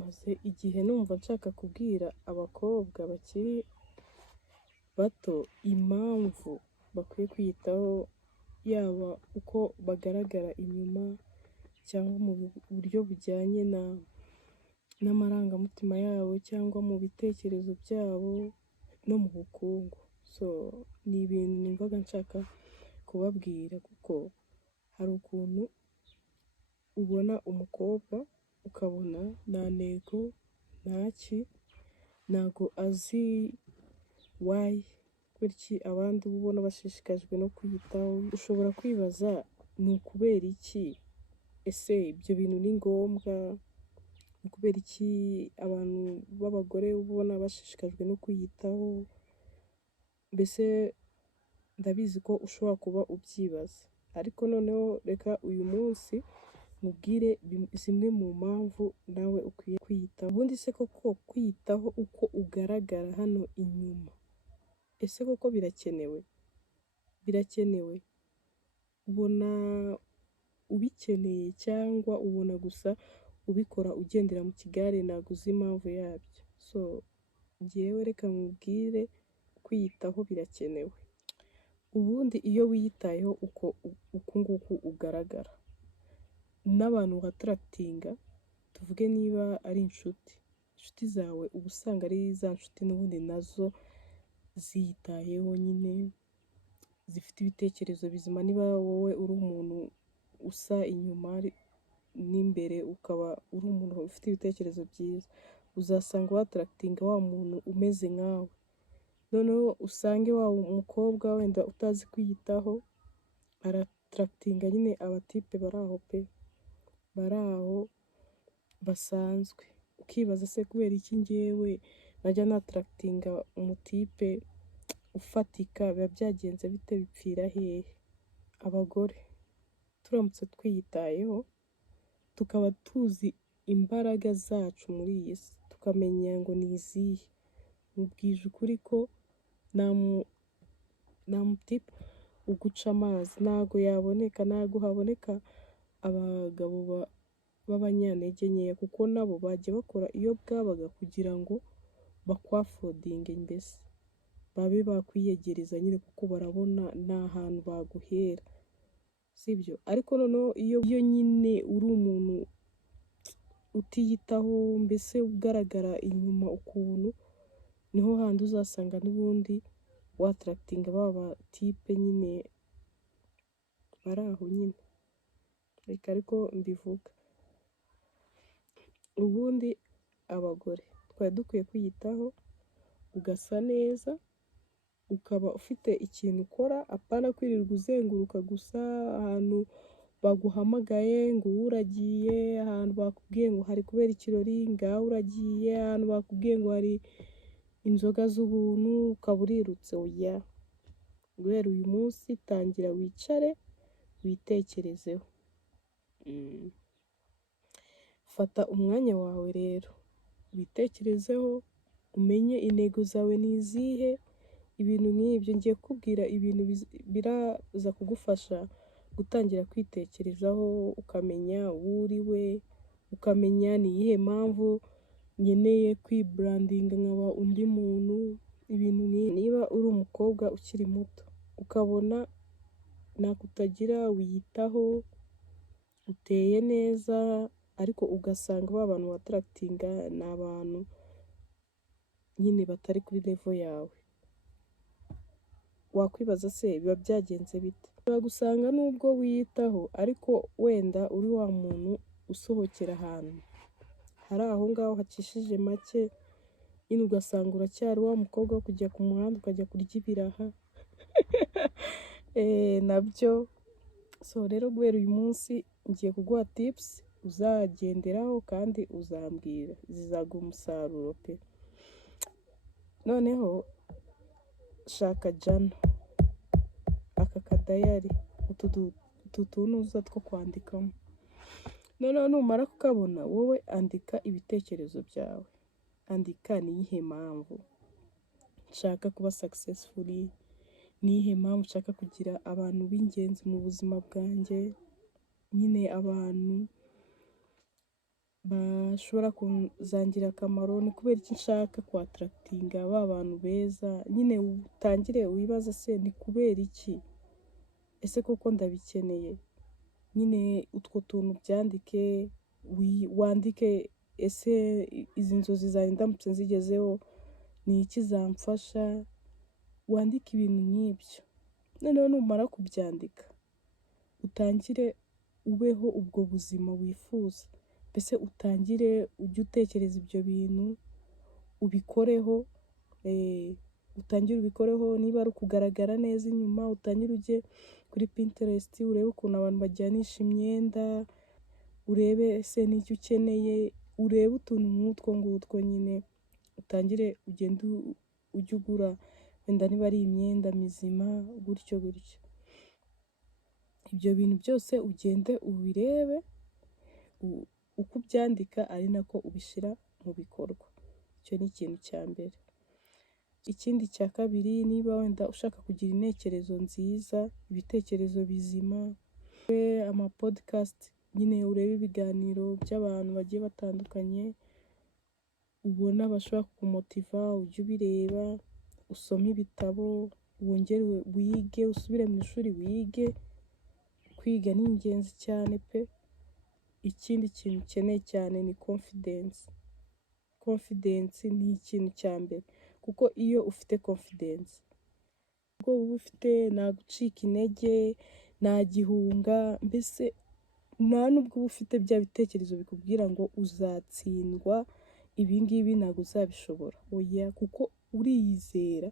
maze igihe numva nshaka kubwira abakobwa bakiri bato impamvu bakwiye kwiyitaho, yaba uko bagaragara inyuma cyangwa mu buryo bujyanye n'amarangamutima yabo cyangwa mu bitekerezo byabo no mu bukungu. So ni ibintu numvaga nshaka kubabwira kuko hari ukuntu ubona umukobwa ukabona nta ntego ntaki, ntago azi why kubera iki abandi uba ubona bashishikajwe no kwiyitaho. Ushobora kwibaza ni ukubera iki, ese ibyo bintu ni ngombwa, ni ukubera iki abantu b'abagore uba ubona bashishikajwe no kwiyitaho. Mbese ndabizi ko ushobora kuba ubyibaza, ariko noneho reka uyu munsi nkubwire zimwe mu mpamvu nawe ukwiye kwiyitaho. Ubundi se koko kwiyitaho uko ugaragara hano inyuma, ese koko birakenewe? Birakenewe? Ubona ubikeneye cyangwa ubona gusa ubikora ugendera mu kigare ntabwo uzi impamvu yabyo? So njyewe reka nkubwire kwiyitaho birakenewe. Ubundi iyo wiyitayeho uku nguku ugaragara n'abantu uhatarakitinga, tuvuge niba ari inshuti zawe uba usanga ari za nshuti n'ubundi nazo ziyitayeho nyine, zifite ibitekerezo bizima. Niba wowe uri umuntu usa inyuma n'imbere ukaba uri umuntu ufite ibitekerezo byiza, uzasanga watarakitinga wa muntu umeze nkawe. Noneho usange wa mukobwa wenda utazi kwiyitaho aratarakitinga nyine abatipe bari aho pe, bari aho basanzwe. Ukibaza se kubera iki njyewe najya natarakitinga umutipe ufatika, biba byagenze bite, bipfira hehe? Abagore turamutse twiyitayeho tukaba tuzi imbaraga zacu muri iyi si, tukamenya ngo ni izihe, mubwije ukuri ko nta mutipe uguca amazi, ntago yaboneka, ntago haboneka abagabo b'abanyantege nkeya, kuko nabo bajya bakora iyo bwabaga kugira ngo bakwafodinge, mbese babe bakwiyegereza nyine kuko barabona nta hantu baguhera, sibyo? Ariko noneho iyo nyine uri umuntu utiyitaho, mbese ugaragara inyuma ukuntu, niho handi uzasanga n'ubundi watarakitinga ba batipe nyine bari aho nyine. Reka ariko mbivuga, ubundi abagore twari dukwiye kwiyitaho, ugasa neza, ukaba ufite ikintu ukora, apana kwirirwa uzenguruka gusa ahantu baguhamagaye ngo uragiye, ahantu bakubwiye ngo hari kubera ikirori ngaho uragiye, ahantu bakubwiye ngo hari inzoga z'ubuntu ukaba urirutse. Oya, guhera uyu munsi tangira wicare witekerezeho. Fata umwanya wawe rero witekerezeho, umenye intego zawe ni izihe. Ibintu nk'ibyo ngiye kukubwira ibintu biraza kugufasha gutangira kwitekerezaho, ukamenya uwo uriwe, ukamenya ni iyihe mpamvu nkeneye kwiburandinga nkaba undi muntu. Ibintu niba uri umukobwa ukiri muto ukabona ntako utagira, wiyitaho, uteye neza, ariko ugasanga ba bantu watarakitinga ni abantu nyine batari kuri level yawe, wakwibaza se biba byagenze bite? Uragusanga nubwo wiyitaho ariko wenda uri wa muntu usohokera ahantu hari aho ngaho hacishije make, nyine ugasanga uracyari wa mukobwa wo kujya ku muhanda ukajya kurya ibiraha nabyo. So rero guhera uyu munsi ngiye kuguha tips uzagenderaho kandi uzambwira, zizaguha umusaruro pe. Noneho shaka jana, aka kadayari, utu tunuza two kwandikamo. Noneho numara kukabona wowe andika ibitekerezo byawe, andika ni iyihe mpamvu nshaka kuba successful, ni iyihe mpamvu nshaka kugira abantu b'ingenzi mu buzima bwanjye, nyine abantu bashobora kuzangira akamaro, ni kubera iki nshaka kwatarakitinga ba bantu beza, nyine utangire wibaza se ni kubera iki, ese koko ndabikeneye, nyine utwo tuntu byandike, wandike ese izi nzozi zanjye ndamutse nzigezeho ni iki zamfasha, wandike ibintu nk'ibyo, noneho numara kubyandika utangire ubeho ubwo buzima wifuza, mbese utangire ujye utekereza ibyo bintu ubikoreho, utangire ubikoreho, niba ari ukugaragara neza inyuma utangire ujye kuri Pinterest urebe ukuntu abantu bajyanisha imyenda, urebe ese n'icyo ukeneye, urebe utuntu nk'utwo ngutwo nyine, utangire ugende ujye ugura wenda niba ari imyenda mizima gutyo gutyo, ibyo bintu byose ugende ubirebe, uko ubyandika ari nako ubishyira mu bikorwa, icyo ni ikintu cya mbere. Ikindi cya kabiri, niba wenda ushaka kugira intekerezo nziza, ibitekerezo bizima, amapodikasti, nyine urebe ibiganiro by'abantu bagiye batandukanye ubona bashobora kukumotiva, ujye ubireba, usome ibitabo, wongere wige, usubire mu ishuri wige, kwiga ni ingenzi cyane pe. Ikindi kintu ukeneye cyane ni confidence. Confidence ni ikintu cya mbere, kuko iyo ufite confidence ubwo uba ufite nta gucika intege, nta gihunga, mbese nta nubwo uba ufite bya bitekerezo bikubwira ngo uzatsindwa, ibi ngibi ntabwo uzabishobora, oya, kuko uriyizera,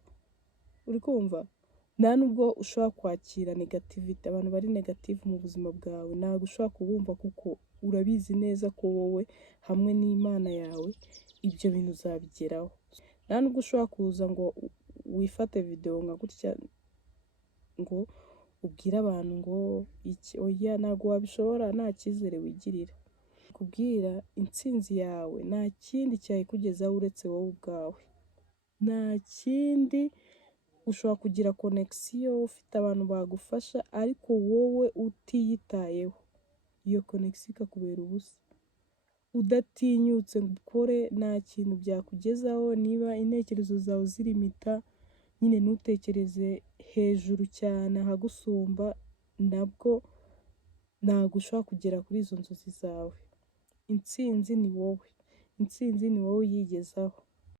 uri kumva, nta nubwo ushobora kwakira negativite, abantu bari negative mu buzima bwawe ntabwo ushobora kubumva, kuko urabizi neza ko wowe hamwe n'Imana yawe ibyo bintu uzabigeraho. Nta nubwo ushobora kuza ngo wifate video nka gutya ngo ubwire abantu ngo iki, oya, ntabwo wabishobora, nta cyizere wigirira. Kubwira intsinzi yawe nta kindi cyayikugezaho uretse wowe ubwawe, nta kindi. Ushobora kugira connection ufite abantu bagufasha, ariko wowe utiyitayeho iyo connection ikakubera ubusa, udatinyutse ngo ukore, nta kintu byakugezaho. Niba intekerezo zawe zirimita, nyine ntutekereze hejuru cyane ahagusumba, nabwo ntabwo ushobora kugera kuri izo nzozi zawe. Intsinzi ni wowe, intsinzi ni wowe uyigezaho.